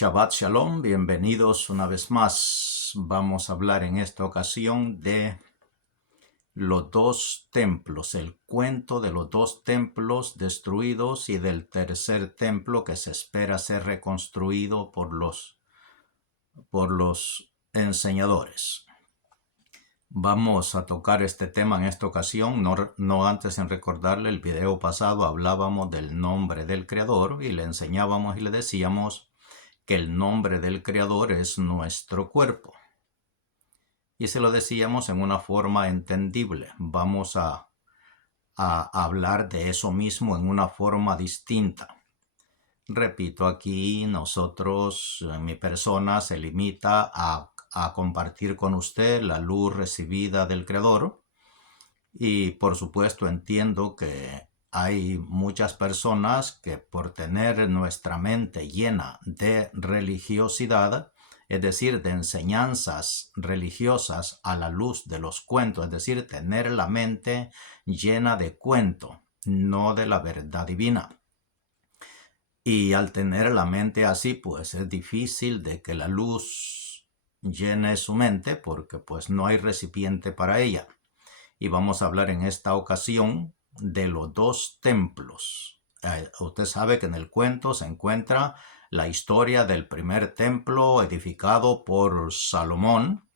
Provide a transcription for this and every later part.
Shabbat Shalom, bienvenidos una vez más. Vamos a hablar en esta ocasión de los dos templos, el cuento de los dos templos destruidos y del tercer templo que se espera ser reconstruido por los enseñadores. Vamos a tocar este tema en esta ocasión, no antes en recordarle, el video pasado hablábamos del nombre del Creador y le enseñábamos y le decíamos que el nombre del Creador es nuestro cuerpo. Y se lo decíamos en una forma entendible. Vamos a hablar de eso mismo en una forma distinta. Repito, aquí nosotros, mi persona, se limita a compartir con usted la luz recibida del Creador. Y por supuesto entiendo que hay muchas personas que por tener nuestra mente llena de religiosidad, es decir, de enseñanzas religiosas a la luz de los cuentos, es decir, tener la mente llena de cuento, no de la verdad divina. Y al tener la mente así, pues es difícil de que la luz llene su mente porque pues no hay recipiente para ella. Y vamos a hablar en esta ocasión de los dos templos. Usted sabe que en el cuento se encuentra la historia del primer templo edificado por Salomón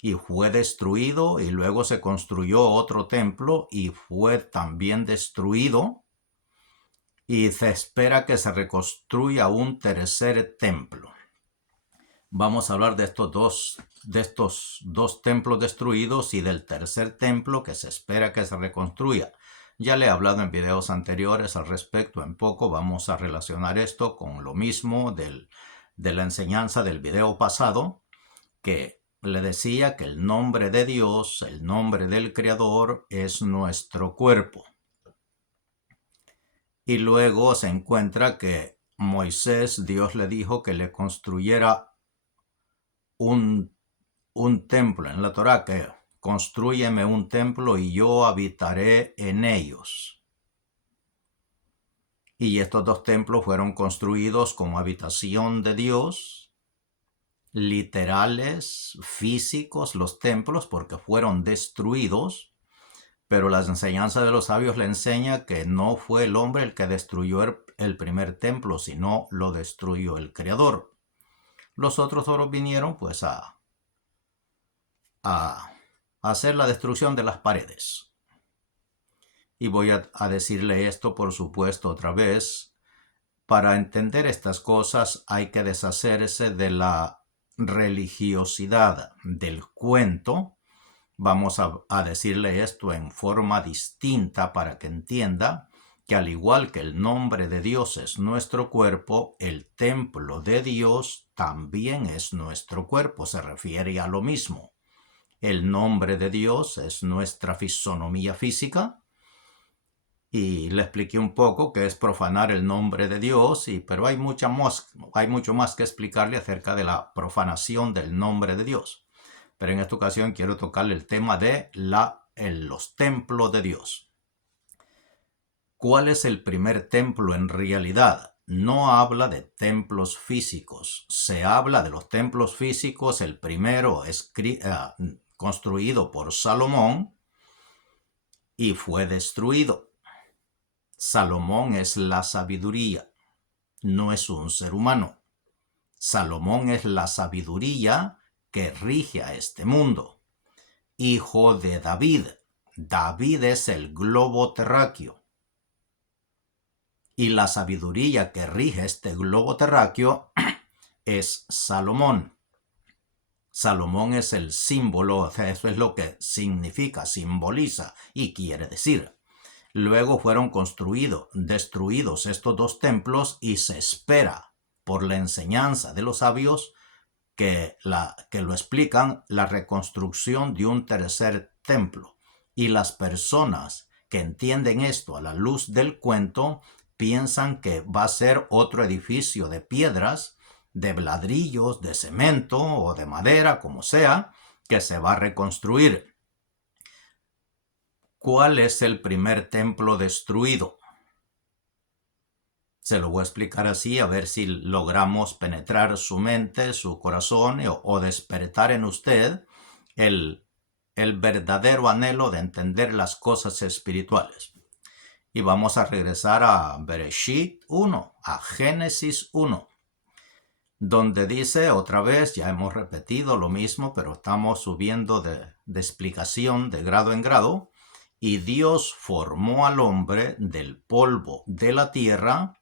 y fue destruido, y luego se construyó otro templo y fue también destruido, y se espera que se reconstruya un tercer templo. Vamos a hablar de estos dos templos destruidos y del tercer templo que se espera que se reconstruya. Ya le he hablado en videos anteriores al respecto. En poco vamos a relacionar esto con lo mismo de la enseñanza del video pasado, que le decía que el nombre de Dios, el nombre del Creador, es nuestro cuerpo. Y luego se encuentra que Moisés, Dios le dijo que le construyera un templo en la Torá, que constrúyeme un templo y yo habitaré en ellos. Y estos dos templos fueron construidos como habitación de Dios, literales, físicos los templos, porque fueron destruidos, pero las enseñanzas de los sabios le enseña que no fue el hombre el que destruyó el primer templo, sino lo destruyó el Creador. Los otros solo vinieron pues a hacer la destrucción de las paredes. Y voy a decirle esto, por supuesto, otra vez. Para entender estas cosas hay que deshacerse de la religiosidad del cuento. Vamos a decirle esto en forma distinta para que entienda que al igual que el nombre de Dios es nuestro cuerpo, el templo de Dios también es nuestro cuerpo. Se refiere a lo mismo. El nombre de Dios es nuestra fisonomía física, y le expliqué un poco qué es profanar el nombre de Dios, pero hay mucho más que explicarle acerca de la profanación del nombre de Dios. Pero en esta ocasión quiero tocarle el tema de los templos de Dios. ¿Cuál es el primer templo en realidad? No habla de templos físicos. Se habla de los templos físicos. El primero es construido por Salomón y fue destruido. Salomón es la sabiduría, no es un ser humano. Salomón es la sabiduría que rige a este mundo. Hijo de David. David es el globo terráqueo. Y la sabiduría que rige este globo terráqueo es Salomón. Salomón es el símbolo, o sea, eso es lo que significa, simboliza y quiere decir. Luego fueron destruidos estos dos templos, y se espera, por la enseñanza de los sabios que lo explican, la reconstrucción de un tercer templo. Y las personas que entienden esto a la luz del cuento piensan que va a ser otro edificio de piedras, de ladrillos, de cemento o de madera, como sea, que se va a reconstruir. ¿Cuál es el primer templo destruido? Se lo voy a explicar así, a ver si logramos penetrar su mente, su corazón o despertar en usted el verdadero anhelo de entender las cosas espirituales. Y vamos a regresar a Bereshit 1, a Génesis 1. Donde dice otra vez, ya hemos repetido lo mismo, pero estamos subiendo de explicación de grado en grado, y Dios formó al hombre del polvo de la tierra,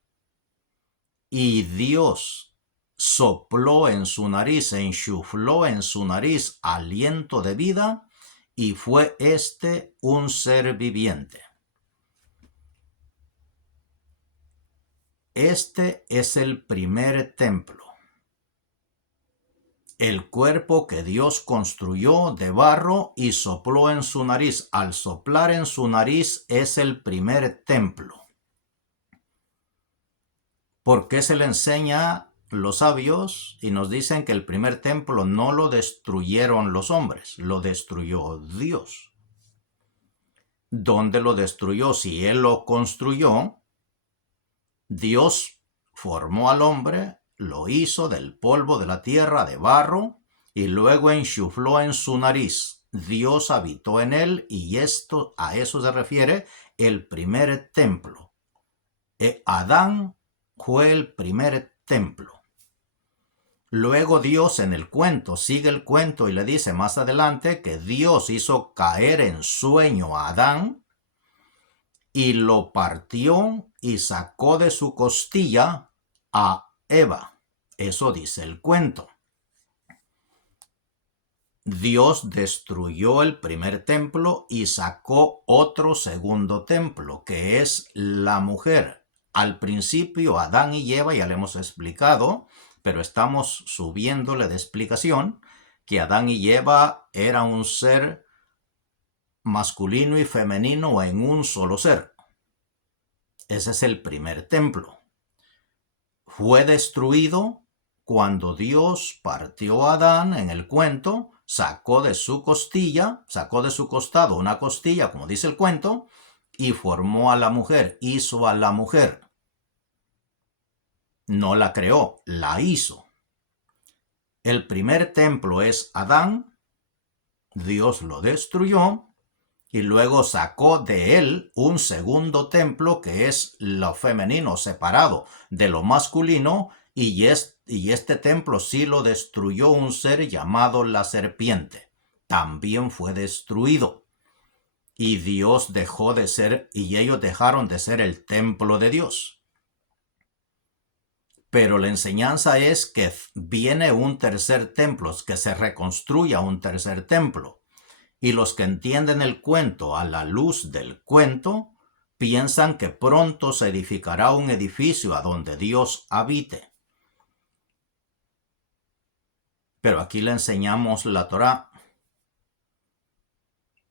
y Dios sopló en su nariz, enchufló en su nariz aliento de vida, y fue este un ser viviente. Este es el primer templo. El cuerpo que Dios construyó de barro y sopló en su nariz. Al soplar en su nariz es el primer templo. ¿Por qué se le enseña a los sabios y nos dicen que el primer templo no lo destruyeron los hombres, lo destruyó Dios? ¿Dónde lo destruyó? Si Él lo construyó, Dios formó al hombre, lo hizo del polvo de la tierra, de barro, y luego enchufló en su nariz. Dios habitó en él, y a eso se refiere el primer templo. Adán fue el primer templo. Luego Dios en el cuento, sigue el cuento y le dice más adelante que Dios hizo caer en sueño a Adán y lo partió y sacó de su costilla a Eva. Eso dice el cuento. Dios destruyó el primer templo y sacó otro segundo templo, que es la mujer. Al principio, Adán y Eva, ya le hemos explicado, pero estamos subiéndole de explicación, que Adán y Eva eran un ser masculino y femenino en un solo ser. Ese es el primer templo. Fue destruido cuando Dios partió a Adán en el cuento, sacó de su costado una costilla, como dice el cuento, y formó a la mujer, hizo a la mujer. No la creó, la hizo. El primer templo es Adán, Dios lo destruyó, y luego sacó de él un segundo templo que es lo femenino separado de lo masculino, y este templo sí lo destruyó un ser llamado la serpiente. También fue destruido. Y Dios dejó de ser, y ellos dejaron de ser el templo de Dios. Pero la enseñanza es que viene un tercer templo, que se reconstruya un tercer templo. Y los que entienden el cuento a la luz del cuento piensan que pronto se edificará un edificio a donde Dios habite. Pero aquí le enseñamos la Torá.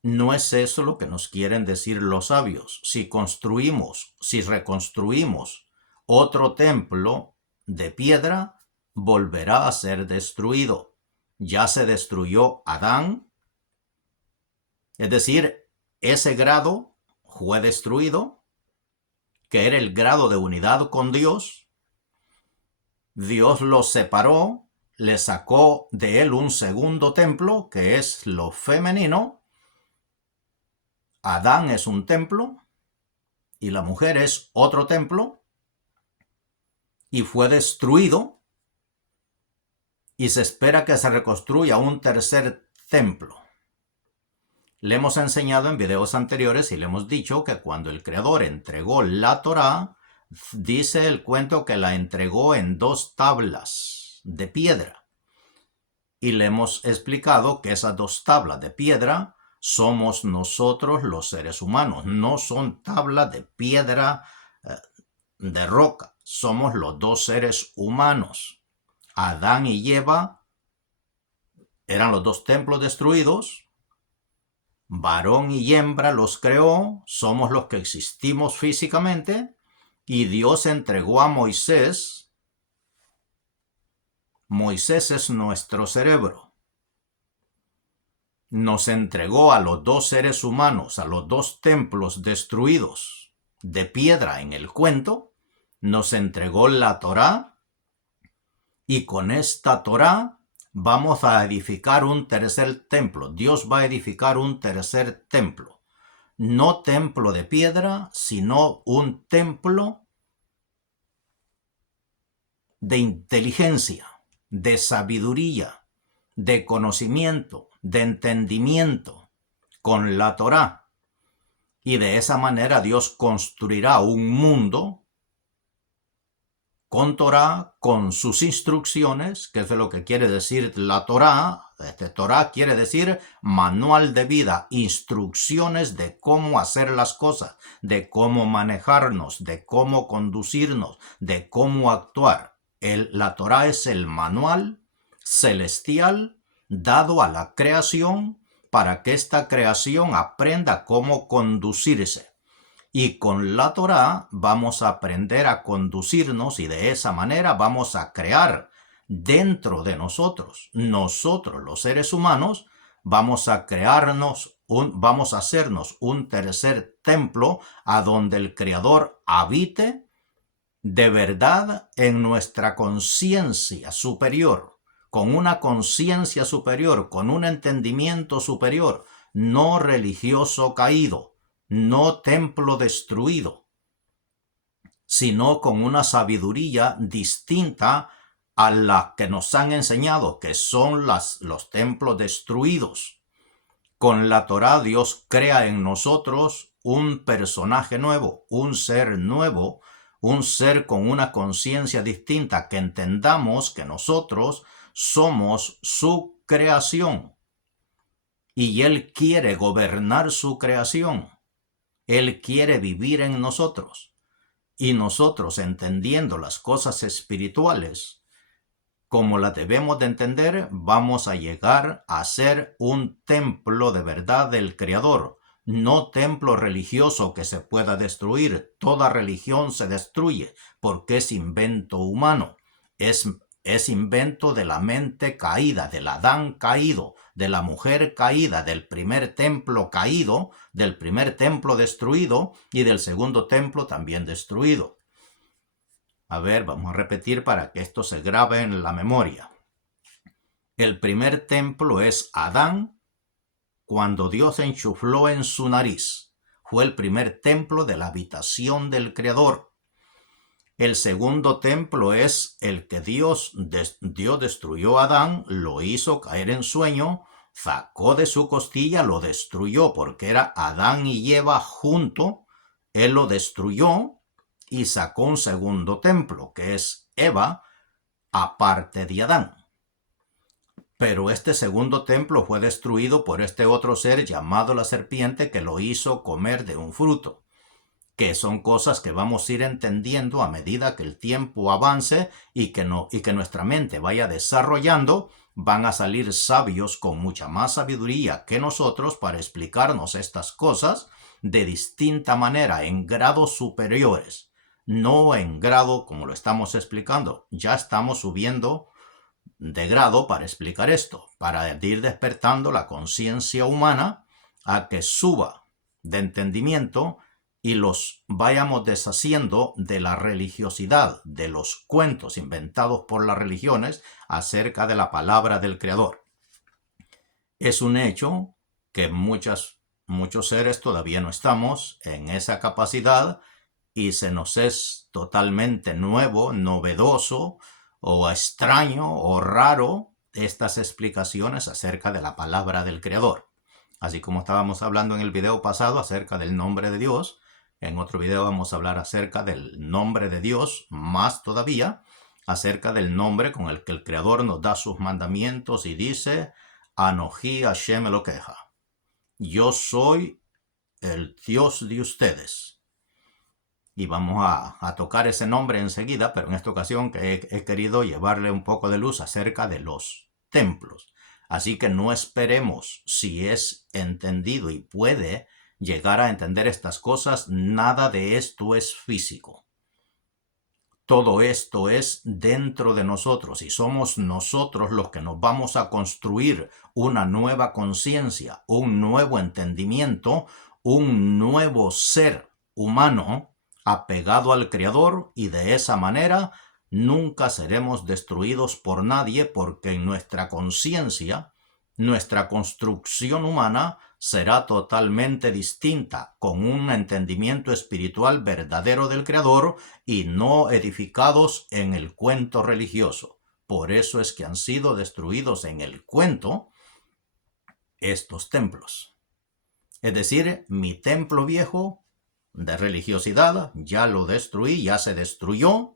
No es eso lo que nos quieren decir los sabios. Si reconstruimos otro templo de piedra, volverá a ser destruido. Ya se destruyó Adán. Es decir, ese grado fue destruido, que era el grado de unidad con Dios. Dios lo separó, le sacó de él un segundo templo, que es lo femenino. Adán es un templo y la mujer es otro templo, y fue destruido, y se espera que se reconstruya un tercer templo. Le hemos enseñado en videos anteriores y le hemos dicho que cuando el Creador entregó la Torá, dice el cuento que la entregó en 2 tablas de piedra. Y le hemos explicado que esas 2 tablas de piedra somos nosotros los seres humanos. No son tablas de piedra de roca. Somos los 2 seres humanos. Adán y Eva eran los 2 templos destruidos. Varón y hembra los creó, somos los que existimos físicamente, y Dios entregó a Moisés. Moisés es nuestro cerebro. Nos entregó a los 2 seres humanos, a los 2 templos destruidos de piedra en el cuento, nos entregó la Torá y con esta Torá vamos a edificar un tercer templo. Dios va a edificar un tercer templo. No templo de piedra, sino un templo de inteligencia, de sabiduría, de conocimiento, de entendimiento con la Torá. Y de esa manera Dios construirá un mundo con Torá, con sus instrucciones, que es lo que quiere decir la Torá. Torá quiere decir manual de vida, instrucciones de cómo hacer las cosas, de cómo manejarnos, de cómo conducirnos, de cómo actuar. La Torá es el manual celestial dado a la creación para que esta creación aprenda cómo conducirse. Y con la Torá vamos a aprender a conducirnos y de esa manera vamos a crear dentro de nosotros los seres humanos, vamos a vamos a hacernos un tercer templo a donde el Creador habite de verdad en nuestra conciencia superior, con una conciencia superior, con un entendimiento superior, no religioso caído, no templo destruido, sino con una sabiduría distinta a la que nos han enseñado, que son los templos destruidos. Con la Torá Dios crea en nosotros un personaje nuevo, un ser nuevo, un ser con una conciencia distinta, que entendamos que nosotros somos su creación. Y Él quiere gobernar su creación. Él quiere vivir en nosotros. Y nosotros, entendiendo las cosas espirituales como las debemos de entender, vamos a llegar a ser un templo de verdad del Creador, no templo religioso que se pueda destruir. Toda religión se destruye porque es invento humano, es invento de la mente caída, del Adán caído, de la mujer caída, del primer templo caído, del primer templo destruido y del segundo templo también destruido. A ver, vamos a repetir para que esto se grabe en la memoria. El primer templo es Adán, cuando Dios enchufló en su nariz. Fue el primer templo de la habitación del Creador. El segundo templo es el que Dios destruyó a Adán, lo hizo caer en sueño, sacó de su costilla, lo destruyó, porque era Adán y Eva junto. Él lo destruyó y sacó un segundo templo, que es Eva, aparte de Adán. Pero este segundo templo fue destruido por este otro ser llamado la serpiente, que lo hizo comer de un fruto, que son cosas que vamos a ir entendiendo a medida que el tiempo avance y que nuestra mente vaya desarrollando. Van a salir sabios con mucha más sabiduría que nosotros para explicarnos estas cosas de distinta manera, en grados superiores. No en grado como lo estamos explicando. Ya estamos subiendo de grado para explicar esto, para ir despertando la conciencia humana a que suba de entendimiento y los vayamos deshaciendo de la religiosidad, de los cuentos inventados por las religiones acerca de la palabra del Creador. Es un hecho que muchos seres todavía no estamos en esa capacidad y se nos es totalmente nuevo, novedoso o extraño o raro estas explicaciones acerca de la palabra del Creador. Así como estábamos hablando en el video pasado acerca del nombre de Dios, en otro video vamos a hablar acerca del nombre de Dios, más todavía, acerca del nombre con el que el Creador nos da sus mandamientos y dice, Anoji Hashem Elokeja. Yo soy el Dios de ustedes. Y vamos a tocar ese nombre enseguida, pero en esta ocasión he querido llevarle un poco de luz acerca de los templos. Así que no esperemos, si es entendido y puede llegar a entender estas cosas, nada de esto es físico. Todo esto es dentro de nosotros y somos nosotros los que nos vamos a construir una nueva conciencia, un nuevo entendimiento, un nuevo ser humano apegado al Creador, y de esa manera nunca seremos destruidos por nadie, porque en nuestra conciencia, nuestra construcción humana será totalmente distinta, con un entendimiento espiritual verdadero del Creador y no edificados en el cuento religioso. Por eso es que han sido destruidos en el cuento estos templos. Es decir, mi templo viejo de religiosidad ya lo destruí, ya se destruyó,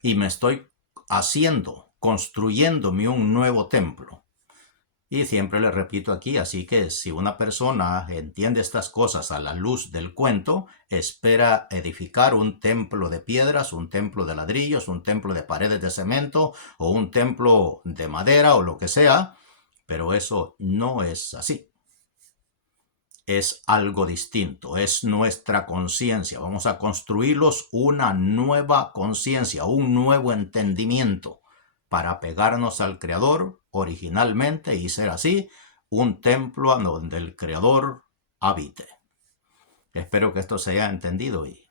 y me estoy construyéndome un nuevo templo. Y siempre le repito aquí, así que si una persona entiende estas cosas a la luz del cuento, espera edificar un templo de piedras, un templo de ladrillos, un templo de paredes de cemento o un templo de madera o lo que sea, pero eso no es así. Es algo distinto, es nuestra conciencia. Vamos a construirlos una nueva conciencia, un nuevo entendimiento para pegarnos al Creador originalmente y ser así un templo donde el Creador habite. Espero que esto se haya entendido y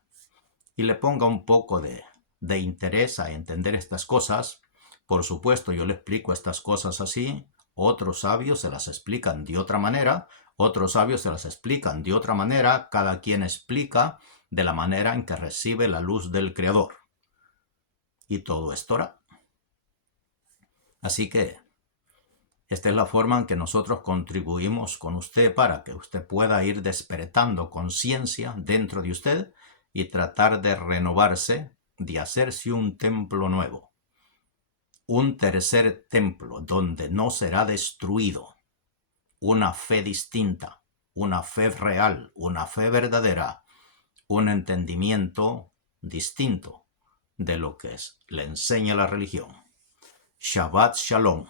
le ponga un poco de interés a entender estas cosas. Por supuesto, yo le explico estas cosas así, otros sabios se las explican de otra manera, otros sabios se las explican de otra manera, cada quien explica de la manera en que recibe la luz del Creador. Y todo es Torah. Así que esta es la forma en que nosotros contribuimos con usted para que usted pueda ir despertando conciencia dentro de usted y tratar de renovarse, de hacerse un templo nuevo. Un tercer templo donde no será destruido. Una fe distinta, una fe real, una fe verdadera, un entendimiento distinto de lo que le enseña la religión. Shabbat Shalom.